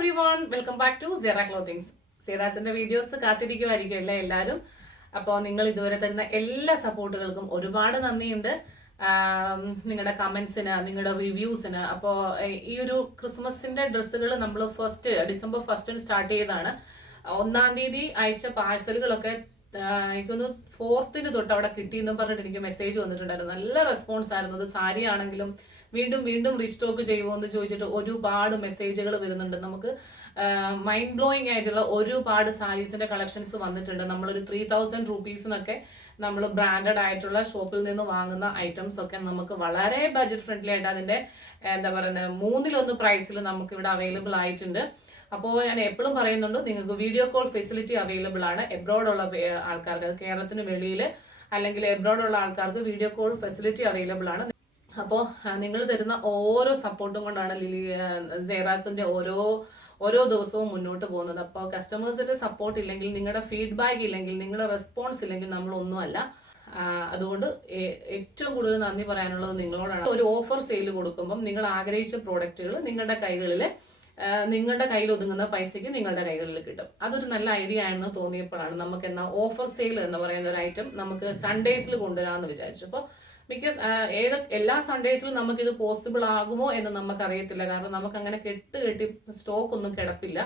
everyone, welcome back to Zera Clothings. Zera's videos കാത്തിരിക്കുമായിരിക്കും എല്ലാവരും. അപ്പോൾ നിങ്ങൾ ഇതുവരെ തരുന്ന എല്ലാ സപ്പോർട്ടുകൾക്കും ഒരുപാട് നന്ദിയുണ്ട്. നിങ്ങളുടെ കമൻസിന്, നിങ്ങളുടെ റിവ്യൂസിന്. അപ്പോൾ ഈ ഒരു ക്രിസ്മസിന്റെ ഡ്രസ്സുകൾ നമ്മൾ ഡിസംബർ 1 സ്റ്റാർട്ട് ചെയ്തതാണ്. 1-ാം തീയതി അയച്ച പാഴ്സലുകളൊക്കെ എനിക്കൊന്ന് 4th തൊട്ട് അവിടെ കിട്ടിയെന്നും പറഞ്ഞിട്ട് എനിക്ക് മെസ്സേജ് വന്നിട്ടുണ്ടായിരുന്നു. നല്ല റെസ്പോൺസ് ആയിരുന്നു. അത് സാരി ആണെങ്കിലും വീണ്ടും റീസ്റ്റോക്ക് ചെയ്യുമോ എന്ന് ചോദിച്ചിട്ട് ഒരുപാട് മെസ്സേജുകൾ വരുന്നുണ്ട്. നമുക്ക് മൈൻഡ് ബ്ലോയിങ് ആയിട്ടുള്ള ഒരുപാട് സാരീസിന്റെ കളക്ഷൻസ് വന്നിട്ടുണ്ട്. നമ്മളൊരു 3000 റുപ്പീസിനൊക്കെ നമ്മൾ ബ്രാൻഡഡ് ആയിട്ടുള്ള ഷോപ്പിൽ നിന്ന് വാങ്ങുന്ന ഐറ്റംസ് ഒക്കെ നമുക്ക് വളരെ ബഡ്ജറ്റ് ഫ്രണ്ട്ലി ആയിട്ട് അതിന്റെ എന്താ പറയുന്നത് 3-1 പ്രൈസിൽ നമുക്ക് ഇവിടെ അവൈലബിൾ ആയിട്ടുണ്ട്. അപ്പോൾ ഞാൻ എപ്പോഴും പറയുന്നുണ്ട്, നിങ്ങൾക്ക് വീഡിയോ കോൾ ഫെസിലിറ്റി അവൈലബിൾ ആണ്. എബ്രോഡുള്ള ആൾക്കാർക്ക്, കേരളത്തിന് വെളിയിൽ അല്ലെങ്കിൽ എബ്രോഡുള്ള ആൾക്കാർക്ക് വീഡിയോ കോൾ ഫെസിലിറ്റി അവൈലബിൾ ആണ്. അപ്പോൾ നിങ്ങൾ തരുന്ന ഓരോ സപ്പോർട്ടും കൊണ്ടാണ് സേറാസിന്റെ ഓരോ ദിവസവും മുന്നോട്ട് പോകുന്നത്. അപ്പോൾ കസ്റ്റമേഴ്സിന്റെ സപ്പോർട്ട് ഇല്ലെങ്കിൽ, നിങ്ങളുടെ ഫീഡ്ബാക്ക് ഇല്ലെങ്കിൽ, നിങ്ങളുടെ റെസ്പോൺസ് ഇല്ലെങ്കിൽ നമ്മളൊന്നുമല്ല. അതുകൊണ്ട് ഏറ്റവും കൂടുതൽ നന്ദി പറയാനുള്ളത് നിങ്ങളോടാണ്. ഒരു ഓഫർ സെയിൽ കൊടുക്കുമ്പം നിങ്ങൾ ആഗ്രഹിച്ച പ്രോഡക്റ്റുകൾ നിങ്ങളുടെ കയ്യിൽ ഒതുങ്ങുന്ന പൈസയ്ക്ക് നിങ്ങളുടെ കൈകളിൽ കിട്ടും. അതൊരു നല്ല ഐഡിയ ആണെന്ന് തോന്നിയപ്പോഴാണ് നമുക്ക് ഓഫർ സെയിൽ എന്ന് പറയുന്ന ഒരു ഐറ്റം നമുക്ക് സൺഡേസിൽ കൊണ്ടുവരാമെന്ന് വിചാരിച്ചു. അപ്പോൾ ബിക്കോസ് എല്ലാ സൺഡേസിലും നമുക്കിത് പോസിബിൾ ആകുമോ എന്ന് നമുക്കറിയത്തില്ല. കാരണം നമുക്ക് അങ്ങനെ കെട്ടി സ്റ്റോക്ക് ഒന്നും കിടപ്പില്ല.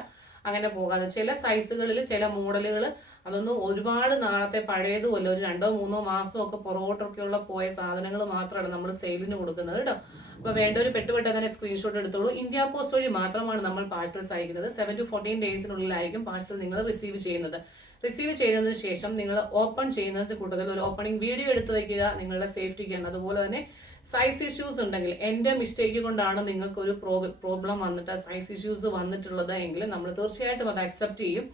അങ്ങനെ പോകാതെ ചില സൈസുകളിൽ ചില മോഡലുകൾ അതൊന്നും ഒരുപാട് നാളത്തെ പഴയതുമല്ല, ഒരു 2-3 മാസമോ ഒക്കെ പുറകോട്ടൊക്കെയുള്ള പോയ സാധനങ്ങൾ മാത്രമാണ് നമ്മൾ സെയിലിന് കൊടുക്കുന്നത് കേട്ടോ. അപ്പോൾ വേണ്ടവർ പെട്ടെന്ന് തന്നെ സ്ക്രീൻഷോട്ട് എടുത്തോളൂ. ഇന്ത്യ പോസ്റ്റ് വഴി മാത്രമാണ് നമ്മൾ പാഴ്സൽസ് അയക്കുന്നത്. 7 to 14 ഡേയ്സിനുള്ളിലായിരിക്കും പാഴ്സൽ നിങ്ങൾ റിസീവ് ചെയ്യുന്നത്. റിസീവ് ചെയ്തതിന് ശേഷം നിങ്ങൾ ഓപ്പൺ ചെയ്യുന്നതിന് കൂട്ടത്തിൽ ഒരു ഓപ്പണിംഗ് വീഡിയോ എടുത്ത് വയ്ക്കുക, നിങ്ങളുടെ സേഫ്റ്റിക്കാണ്. അതുപോലെ തന്നെ സൈസ് ഇഷ്യൂസ് ഉണ്ടെങ്കിൽ, എൻ്റെ മിസ്റ്റേക്ക് കൊണ്ടാണ് നിങ്ങൾക്ക് ഒരു പ്രോബ്ലം വന്നിട്ട് സൈസ് ഇഷ്യൂസ് വന്നിട്ടുള്ളത് എങ്കിൽ നമ്മൾ തീർച്ചയായിട്ടും അത് അക്സെപ്റ്റ് ചെയ്യും.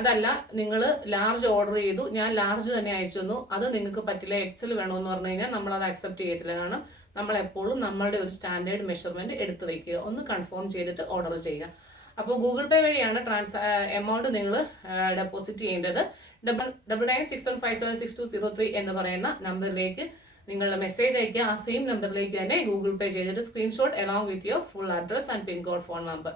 അതല്ല, നിങ്ങൾ ലാർജ് ഓർഡർ ചെയ്തു, ഞാൻ ലാർജ് തന്നെ അയച്ചു തന്നു, അത് നിങ്ങൾക്ക് പറ്റില്ല, എക്സൽ വേണമെന്ന് പറഞ്ഞു കഴിഞ്ഞാൽ നമ്മൾ അത് അക്സെപ്റ്റ് ചെയ്യത്തില്ല. കാരണം നമ്മൾ എപ്പോഴും നമ്മളുടെ ഒരു സ്റ്റാൻഡേർഡ് മെഷർമെന്റ് എടുത്ത് വയ്ക്കുക, ഒന്ന് കൺഫേം ചെയ്തിട്ട് ഓർഡർ ചെയ്യുക. അപ്പോൾ ഗൂഗിൾ പേ വഴിയാണ് എമൗണ്ട് നിങ്ങൾ ഡെപ്പോസിറ്റ് ചെയ്യേണ്ടത്. 9961576203 എന്ന് പറയുന്ന നമ്പറിലേക്ക് നിങ്ങളുടെ മെസ്സേജ് അയക്കുക. ആ സെയിം നമ്പറിലേക്ക് തന്നെ ഗൂഗിൾ പേ ചെയ്തിട്ട് screenshot along with your full address and pincode phone number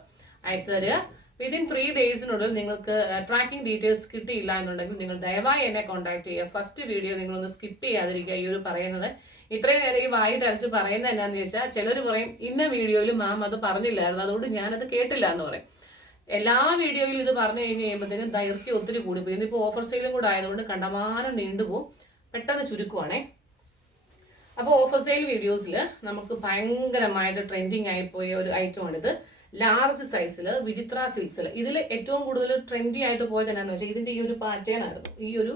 അയച്ചു തരിക. വിതിൻ 3 ഡേയ്സിനുള്ളിൽ നിങ്ങൾക്ക് ട്രാക്കിംഗ് ഡീറ്റെയിൽസ് കിട്ടിയില്ല എന്നുണ്ടെങ്കിൽ നിങ്ങൾ ദയവായി എന്നെ കോൺടാക്ട് ചെയ്യുക. ഫസ്റ്റ് വീഡിയോ നിങ്ങളൊന്ന് സ്കിപ്പ് ചെയ്യാതിരിക്കുക. ഈ ഒരു പറയുന്നത് ഇത്രയും നേരം ഈ വായിട്ട് അടിച്ച് പറയുന്നത് എന്നാന്ന് ചോദിച്ചാൽ, ചിലർ പറയും ഇന്ന വീഡിയോയിൽ മാം അത് പറഞ്ഞില്ലായിരുന്നു, അതുകൊണ്ട് ഞാനത് കേട്ടില്ല എന്ന് പറയും. എല്ലാ വീഡിയോയിലും ഇത് പറഞ്ഞു കഴിയുമ്പോഴത്തേനും ദൈർഘ്യം ഒത്തിരി കൂടിപ്പോയി. ഇന്നിപ്പോൾ ഓഫർ സെയിലും കൂടെ ആയതുകൊണ്ട് കണ്ടമാനം നീണ്ടുപോകും. പെട്ടെന്ന് ചുരുക്കുവാണേ. അപ്പോൾ ഓഫർ സെയിൽ വീഡിയോസിൽ നമുക്ക് ഭയങ്കരമായിട്ട് ട്രെൻഡിങ് ആയിപ്പോയ ഒരു ഐറ്റമാണിത്. ലാർജ് സൈസിൽ വിചിത്ര സിൽക്സിൽ ഇതിൽ ഏറ്റവും കൂടുതൽ ട്രെൻഡി ആയിട്ട് പോയത് എന്നാന്ന് വെച്ചാൽ ഇതിന്റെ ഈ ഒരു പാറ്റേൺ ആയിരുന്നു. ഈ ഒരു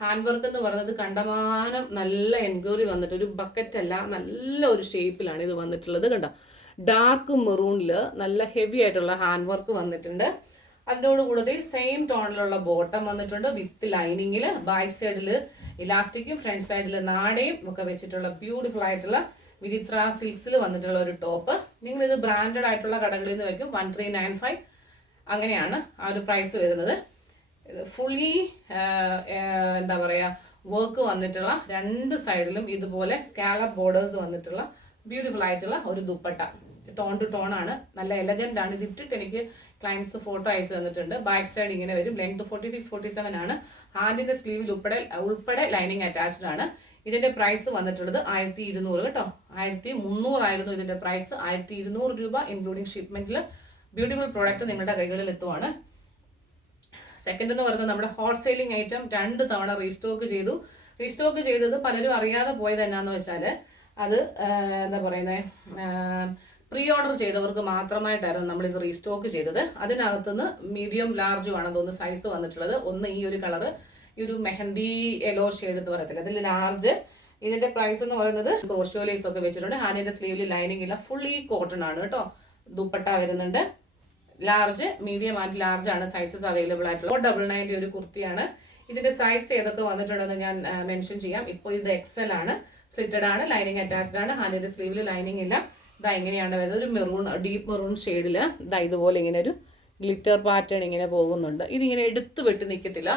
ഹാൻഡ് വർക്ക് എന്ന് പറയുന്നത് കണ്ടമാനം നല്ല എൻക്വയറി വന്നിട്ട്, ഒരു ബക്കറ്റ് അല്ല, നല്ല ഒരു ഷേപ്പിലാണ് ഇത് വന്നിട്ടുള്ളത്. കണ്ടോ, ഡാർക്ക് മെറൂണിൽ നല്ല ഹെവി ആയിട്ടുള്ള ഹാൻഡ് വർക്ക് വന്നിട്ടുണ്ട്. അതിനോട് കൂടാതെ സെയിം ടോണിലുള്ള ബോട്ടം വന്നിട്ടുണ്ട് വിത്ത് ലൈനിങ്ങിൽ. ബാക്ക് സൈഡിൽ ഇലാസ്റ്റിക്കും ഫ്രണ്ട് സൈഡിൽ നാടയും ഒക്കെ വെച്ചിട്ടുള്ള ബ്യൂട്ടിഫുൾ ആയിട്ടുള്ള വിചിത്ര സിൽക്സിൽ വന്നിട്ടുള്ള ഒരു ടോപ്പ്. നിങ്ങളിത് ബ്രാൻഡഡ് ആയിട്ടുള്ള കടകളിൽ നിന്ന് വെക്കും. 1395 അങ്ങനെയാണ് ആ ഒരു പ്രൈസ് വരുന്നത്. ഫുള്ളി എന്താ പറയുക, വർക്ക് വന്നിട്ടുള്ള 2 സൈഡിലും ഇതുപോലെ സ്കാലപ്പ് ബോർഡേഴ്സ് വന്നിട്ടുള്ള ബ്യൂട്ടിഫുൾ ആയിട്ടുള്ള ഒരു ദുപ്പട്ട. ടോൺ ടു ടോൺ ആണ്, നല്ല എലഗന്റ് ആണ്. ഇത് ഇട്ടിട്ട് എനിക്ക് ക്ലയൻസ് ഫോട്ടോ അയച്ചു തന്നിട്ടുണ്ട്. ബാക്ക് സൈഡ് ഇങ്ങനെ വരും. ലെങ്ത് 46-47 ആണ്. ഹാൻഡിന്റെ സ്ലീവിൽ ഉൾപ്പെടെ ലൈനിങ് അറ്റാച്ച്ഡ് ആണ്. ഇതിന്റെ പ്രൈസ് വന്നിട്ടുള്ളത് 1200 കേട്ടോ. 1300 ആയിരുന്നു ഇതിന്റെ പ്രൈസ്. 1200 രൂപ ഇൻക്ലൂഡിങ് ഷിപ്മെന്റിൽ ബ്യൂട്ടിഫുൾ പ്രോഡക്റ്റ് നിങ്ങളുടെ കൈകളിൽ എത്തുവാണ്. സെക്കൻഡ് എന്ന് പറയുന്നത് നമ്മുടെ ഹോട്ട് സെയിലിംഗ് ഐറ്റം 2 തവണ റീസ്റ്റോക്ക് ചെയ്തത് പലരും അറിയാതെ പോയത് എന്നാന്ന് വെച്ചാൽ, അത് എന്താ പറയുന്നത്, പ്രീ ഓർഡർ ചെയ്തവർക്ക് മാത്രമായിട്ടായിരുന്നു നമ്മളിത് റീസ്റ്റോക്ക് ചെയ്തത്. അതിനകത്തുനിന്ന് മീഡിയം ലാർജും ആണ് തോന്നുന്നു സൈസ് വന്നിട്ടുള്ളത്. ഒന്ന് ഈ ഒരു കളറ്, ഈ ഒരു മെഹന്തി യെല്ലോ ഷെയ്ഡ് എന്ന് പറയത്തില്ല, അതിൽ ലാർജ്. ഇതിന്റെ പ്രൈസ് എന്ന് പറയുന്നത് ക്രോഷോ ലേസ് ഒക്കെ വെച്ചിട്ടുണ്ട്. ഹാൻഡിന്റെ സ്ലീവിൽ ലൈനിങ് ഇല്ല, ഫുള്ളി കോട്ടൺ ആണ് കേട്ടോ. ദുപ്പട്ട വരുന്നുണ്ട്. ലാർജ്, മീഡിയം ആൻഡ് ലാർജ് ആണ് സൈസസ് അവൈലബിൾ ആയിട്ടുള്ളത്. 499 ഒരു കുർത്തിയാണ്. ഇതിന്റെ സൈസ് ഏതൊക്കെ വന്നിട്ടുണ്ടെന്ന് ഞാൻ മെൻഷൻ ചെയ്യാം. ഇപ്പോൾ ഇത് എക്സൽ ആണ്, സ്ലിറ്റഡ് ആണ്, ലൈനിങ് അറ്റാച്ച്ഡ് ആണ്. ഹാൻഡിന്റെ സ്ലീവിൽ ലൈനിങ് ഇല്ല. ഇതാ ഇങ്ങനെയാണ് വരുന്നത്. ഒരു മെറൂൺ, ഡീപ്പ് മെറൂൺ ഷെയ്ഡിൽ ഇതാ ഇതുപോലെ ഇങ്ങനെ ഒരു ഗ്ലിറ്റർ പാറ്റേൺ ഇങ്ങനെ പോകുന്നുണ്ട്. ഇതിങ്ങനെ എടുത്തു വെട്ടി നിൽക്കത്തില്ല,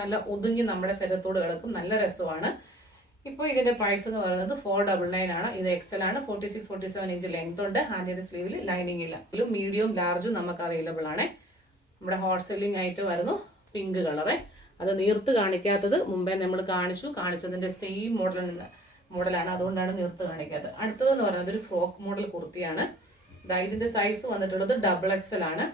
നല്ല ഒതുങ്ങി നമ്മുടെ ശരീരത്തോട് കിടക്കും, നല്ല രസമാണ്. ഇപ്പോൾ ഇതിന്റെ പ്രൈസ് എന്ന് പറയുന്നത് 499 ആണ്. ഇത് എക്സൽ ആണ്. 46-47 ഇഞ്ച് ലെങ്ത് ഉണ്ട്. ഹാൻഡിന്റെ സ്ലീവിൽ ലൈനിങ് ഇല്ല. ഇതിലും മീഡിയവും ലാർജും നമുക്ക് അവൈലബിൾ ആണ്. നമ്മുടെ ഹോട്ട് സെല്ലിംഗ് ആയിട്ട് വരുന്നു പിങ്ക് കളറെ. അത് നീർത്ത് കാണിക്കാത്തത് മുമ്പേ നമ്മൾ കാണിച്ചതിന്റെ സെയിം മോഡലാണ്, അതുകൊണ്ടാണ് നീർത്ത് കാണിക്കാത്തത്. അടുത്തതെന്ന് പറയുന്നത് ഒരു ഫ്രോക്ക് മോഡൽ കുർത്തിയാണ്. ഇതിന്റെ സൈസ് വന്നിട്ടുള്ളത് XXL ആണ്.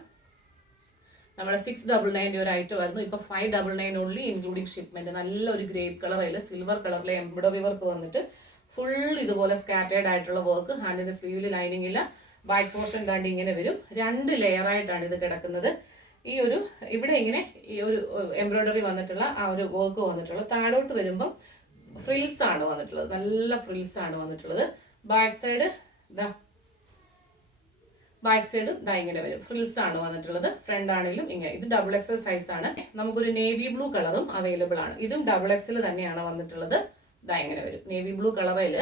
നമ്മളെ 699 ഒരു ഐറ്റം ആയിരുന്നു. ഇപ്പൊ 599 ഓൺലി ഇൻക്ലൂഡിങ് ഷിപ്മെന്റ്. നല്ലൊരു ഗ്രേപ്പ് കളറിൽ സിൽവർ കളറിലെ എംബ്രോയിഡറി വർക്ക് വന്നിട്ട് ഫുൾ ഇതുപോലെ സ്കാറ്റേർഡ് ആയിട്ടുള്ള വർക്ക്. ഹാൻഡിന്റെ സ്ലീവിൽ ലൈനിങ് ഇല്ല. ബാക്ക് പോർഷൻ കണ്ട് ഇങ്ങനെ വരും. 2 ലെയർ ആയിട്ടാണ് ഇത് കിടക്കുന്നത്. ഈ ഒരു ഇവിടെ ഇങ്ങനെ ഈ ഒരു എംബ്രോയിഡറി വന്നിട്ടുള്ള ആ ഒരു വർക്ക് വന്നിട്ടുള്ളത്. താഴോട്ട് വരുമ്പോൾ ഫ്രിൽസ് ആണ് വന്നിട്ടുള്ളത്. നല്ല ഫ്രിൽസ് ആണ് വന്നിട്ടുള്ളത്. ബാക്ക് സൈഡ് ഇങ്ങനെ വരും. ഫ്രിൽസ് ആണ് വന്നിട്ടുള്ളത്. ഫ്രണ്ട് ആണെങ്കിലും ഇങ്ങനെ. ഇത് XXL സൈസ് ആണ്. നമുക്കൊരു നേവി ബ്ലൂ കളറും അവൈലബിൾ ആണ്. ഇതും XXL തന്നെയാണ് വന്നിട്ടുള്ളത്. ഇങ്ങനെ വരും. നേവി ബ്ലൂ കളറിൽ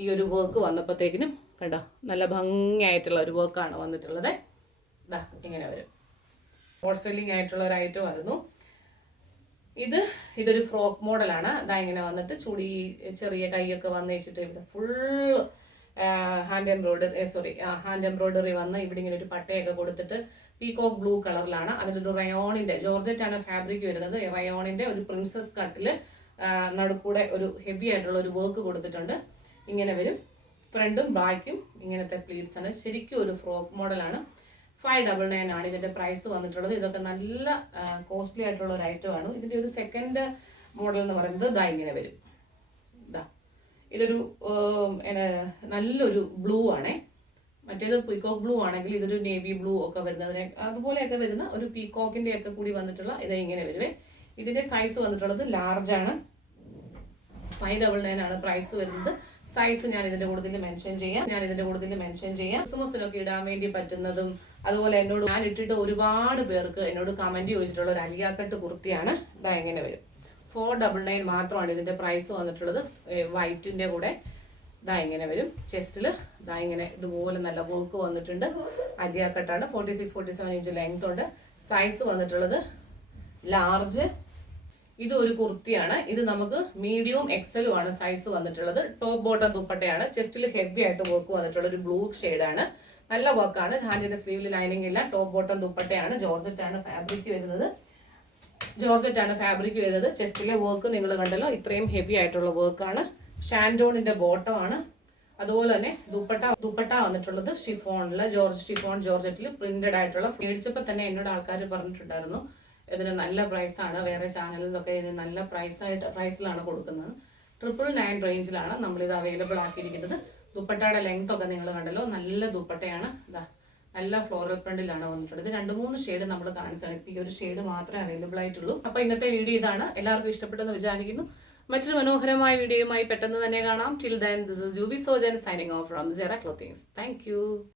ഈ ഒരു വർക്ക് വന്നപ്പോഴത്തേക്കിനും കണ്ടോ നല്ല ഭംഗിയായിട്ടുള്ള ഒരു വർക്കാണ് വന്നിട്ടുള്ളത്. ഇങ്ങനെ വരും. ഹോട്ട് സെല്ലിംഗ് ആയിട്ടുള്ള ഒരു ഐറ്റം ആയിരുന്നു. ഇതൊരു ഫ്രോക്ക് മോഡലാണ്. ഇങ്ങനെ വന്നിട്ട് ചുടി ചെറിയ കൈയൊക്കെ വന്ന് വെച്ചിട്ട് ഇവിടെ ഫുൾ ഹാൻഡ് എംബ്രോയിഡറി വന്ന് ഇവിടെ ഇങ്ങനെ ഒരു പട്ടയൊക്കെ കൊടുത്തിട്ട് പീകോക്ക് ബ്ലൂ കളറിലാണ്. അതിലൊരു റയോണിന്റെ ജോർജറ്റ് ആണ് ഫാബ്രിക് വരുന്നത്. റയോണിന്റെ ഒരു പ്രിൻസസ് കട്ടില് നടുക്കൂടെ ഒരു ഹെവി ആയിട്ടുള്ള ഒരു വർക്ക് കൊടുത്തിട്ടുണ്ട്. ഇങ്ങനെ വരും. ഫ്രണ്ടും ബാക്കും ഇങ്ങനത്തെ പ്ലീറ്റ്സ് ആണ്. ശരിക്കും ഒരു ഫ്രോക്ക് മോഡലാണ്. 599 ആണ് ഇതിന്റെ പ്രൈസ് വന്നിട്ടുള്ളത്. ഇതൊക്കെ നല്ല കോസ്റ്റ്ലി ആയിട്ടുള്ള ഒരു ഐറ്റം ആണ്. ഇതിന്റെ ഒരു സെക്കൻഡ് മോഡൽ എന്ന് പറയുന്നത് ഇങ്ങനെ വരും. ഇതൊരു നല്ലൊരു ബ്ലൂ ആണേ. മറ്റേത് പീകോക്ക് ബ്ലൂ ആണെങ്കിൽ ഇതൊരു നേവി ബ്ലൂ ഒക്കെ വരുന്നതിനെ അതുപോലെയൊക്കെ വരുന്ന ഒരു പീകോക്കിന്റെ ഒക്കെ കൂടി വന്നിട്ടുള്ള ഇത് ഇങ്ങനെ വരുവേ. ഇതിന്റെ സൈസ് വന്നിട്ടുള്ളത് ലാർജ് ആണ്. 599 ആണ് പ്രൈസ് വരുന്നത്. സൈസ് ഞാൻ ഇതിന്റെ കൂടുതൽ മെൻഷൻ ചെയ്യാം. ക്രിസ്മസിനൊക്കെ ഇടാൻ വേണ്ടി പറ്റുന്നതും അതുപോലെ എന്നോട് ഞാൻ ഇട്ടിട്ട് ഒരുപാട് പേർക്ക് എന്നോട് കമന്റ് ചോദിച്ചിട്ടുള്ള ഒരു അലിയാക്കട്ട് കുർത്തിയാണ്. ഇങ്ങനെ വരും. 499 മാത്രമാണ് ഇതിന്റെ പ്രൈസ് വന്നിട്ടുള്ളത്. വൈറ്റിന്റെ കൂടെ ഇങ്ങനെ വരും. ചെസ്റ്റില് ഇങ്ങനെ ഇതുപോലെ നല്ല വർക്ക് വന്നിട്ടുണ്ട്. അലിയാക്കട്ടാണ്. 46-47 ഇഞ്ച് ലെങ്ത് ഉണ്ട്. സൈസ് വന്നിട്ടുള്ളത് ലാർജ്. ഇത് ഒരു കുർത്തിയാണ്. ഇത് നമുക്ക് മീഡിയവും എക്സലും ആണ് സൈസ് വന്നിട്ടുള്ളത്. ടോപ്പ് ബോട്ടം ദുപ്പട്ടയാണ്. ചെസ്റ്റിൽ ഹെവി ആയിട്ട് വർക്ക് വന്നിട്ടുള്ള ഒരു ബ്ലൂ ഷെയ്ഡാണ്. നല്ല വർക്കാണ്. ഹാൻഡിന്റെ സ്ലീവിൽ ലൈനിങ് ഇല്ല. ടോപ്പ് ബോട്ടം ദുപ്പട്ടയാണ്. ജോർജറ്റ് ആണ് ഫാബ്രിക് വരുന്നത്. ചെസ്റ്റിലെ വർക്ക് നിങ്ങൾ കണ്ടല്ലോ. ഇത്രയും ഹെവി ആയിട്ടുള്ള വർക്കാണ്. ഷാൻഡോണിന്റെ ബോട്ടം ആണ്. അതുപോലെ തന്നെ ദുപ്പട്ട വന്നിട്ടുള്ളത് ഷിഫോണില് ജോർജറ്റിൽ പ്രിന്റഡ് ആയിട്ടുള്ള. മേടിച്ചപ്പോൾ തന്നെ എന്നോട് ആൾക്കാർ പറഞ്ഞിട്ടുണ്ടായിരുന്നു ഇതിന് നല്ല പ്രൈസാണ്. വേറെ ചാനലിൽ നിന്നൊക്കെ ഇതിന് നല്ല പ്രൈസിലാണ് കൊടുക്കുന്നത്. 999 റേഞ്ചിലാണ് നമ്മളിത് അവൈലബിൾ ആക്കിയിരിക്കുന്നത്. ദുപ്പട്ടയുടെ ലെങ്ത് ഒക്കെ നിങ്ങൾ കണ്ടല്ലോ. നല്ല ദുപ്പട്ടയാണ്. നല്ല ഫ്ലോറൽ പ്രിന്റിലാണ് വന്നിട്ടുള്ളത്. 2-3 ഷെയ്ഡ് നമ്മൾ കാണിച്ചാണ്. ഈ ഒരു ഷെയ്ഡ് മാത്രമേ അവൈലബിൾ ആയിട്ടുള്ളൂ. അപ്പൊ ഇന്നത്തെ വീഡിയോ ഇതാണ്. എല്ലാവർക്കും ഇഷ്ടപ്പെട്ടെന്ന് വിചാരിക്കുന്നു. മറ്റൊരു മനോഹരമായ വീഡിയോയുമായി പെട്ടെന്ന് തന്നെ കാണാം. Till then this is Jubi Sojan signing off from Sera clothings. Thank U.